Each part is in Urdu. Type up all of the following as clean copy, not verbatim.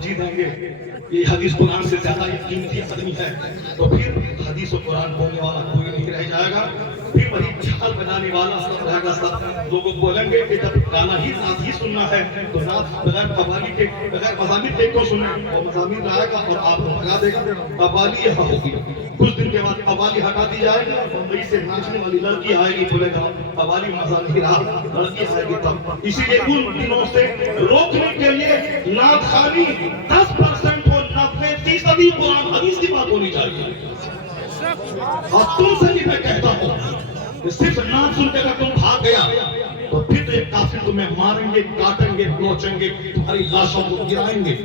ترجیح دیں گے یہ حدیث قرآن سے زیادہ یہ قیمتی آدمی ہے، تو پھر حدیث و قرآن بولنے والا کوئی نہیں رہ جائے گا، پھر وہی جھال بنانے والا سب رہے گا۔ سب لوگوں بولیں گے کہ جب گانا ہی نعت ہی سننا ہے تو نعت بغیر قوالی کے بغیر مضامین کے کیوں سنیں، اور مضامین رہے گا اور آپ کو بھگا دے گا، قوالی یہاں ہوگی۔ کچھ دن کے بعد قوالی ہٹا دی جائے گی، بمبئی سے ناچنے والی لڑکی آئے گی، بولے گا قوالی مزہ نہیں رہا، لڑکی آئے گی تب۔ اسی لیے ان دنوں سے روکنے کے لیے نعت خوانی 10% کو 90% قرآن حدیث کی بات ہونی چاہیے۔ اور تم سے بھی میں کہتا ہوں کہ صرف نعت سن کے اگر تم بھاگ گیا تو پھر تو ایک کافر تمہیں ماریں گے، کاٹیں گے، نوچیں گے، تمہاری لاشوں کو گرائیں گے۔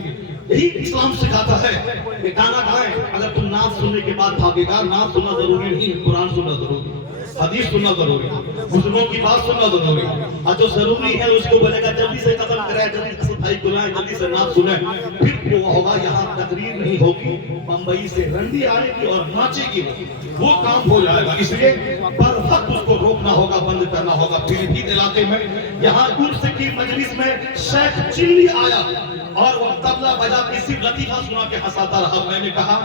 یہی اسلام سکھاتا ہے کہ گانا گائیں، اگر تم نعت سننے کے بعد بھاگے گا، نعت سننا ضروری نہیں، قرآن سننا ضروری، حدیث سننا ضروری، بزرگوں کی بات سننا ضروری، اور جو ضروری ہے اس کو بولے گا جلدی سے قتل کریں، جلدی سے صفائی کھلائیں، جلدی سے نعت سنیں، پھر وہ ہوگا یہاں تقریر نہیں ہوگی، بمبئی سے رنڈی آئے گی اور ناچے گی، وہ کام ہو جائے گا۔ اس لیے بر وقت اس کو روکنا ہوگا، بند کرنا ہوگا۔ پیلیبھیت علاقے میں یہاں عرس کی مجلس میں شیخ چلی آیا اور وہ طبلہ بجا کے صرف لطیفہ سنا کے ہنساتا رہا۔ میں نے کہا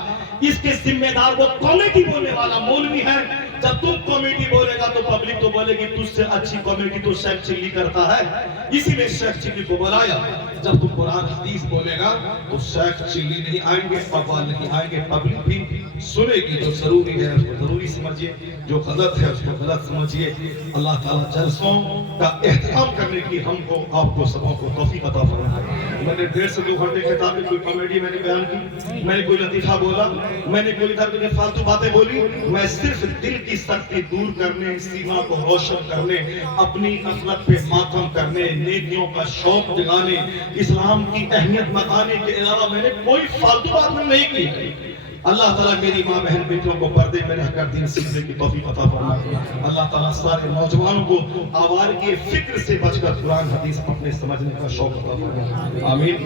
اس کے ذمہ دار وہ کامیڈی بولنے والا مولوی ہے، جب تم کامیڈی بولے گا تو پبلک تو بولے گی تجھ سے اچھی کامیڈی تو شیخ چلی کرتا ہے، اسی لیے شیخ چلی کو بلایا۔ جب تم قرآن حدیث بولے گا تو شیخ چلی نہیں آئیں گے، قوال نہیں آئیں گے، پبلک بھی سنے گی۔ جو ضروری ہے اس کو ضروری سمجھیے، جو غلط ہے اس کو غلط سمجھیے۔ اللہ تعالیٰ جلسوں کا احترام کرنے کی ہم کو آپ کو سبوں کو توفیق عطا فرمائے۔ میں نے 1.5 سے 2 گھنٹے کتابیں کوئی کامیڈی میں نے بیان کی، میں نے کوئی لطیفہ بولا، میں نے کوئی ادھر ادھر فالتو باتیں بولی، میں صرف دل کی سختی دور کرنے، سینہ کو روشن کرنے، اپنی غفلت پہ ماتم کرنے، نیکیوں کا شوق جگانے، اسلام کی اہمیت بتانے کے علاوہ میں نے کوئی فالتو بات میں نہیں کی۔ اللہ تعالیٰ میری ماں بہن بیٹیوں کو پردے میں رہ کر دین سیکھنے کی توفیق عطا فرمائے۔ اللہ تعالیٰ سارے نوجوانوں کو آوارگی فکر سے بچ کر قرآن حدیث اپنے سمجھنے کا شوق عطا فرمائے۔ آمین۔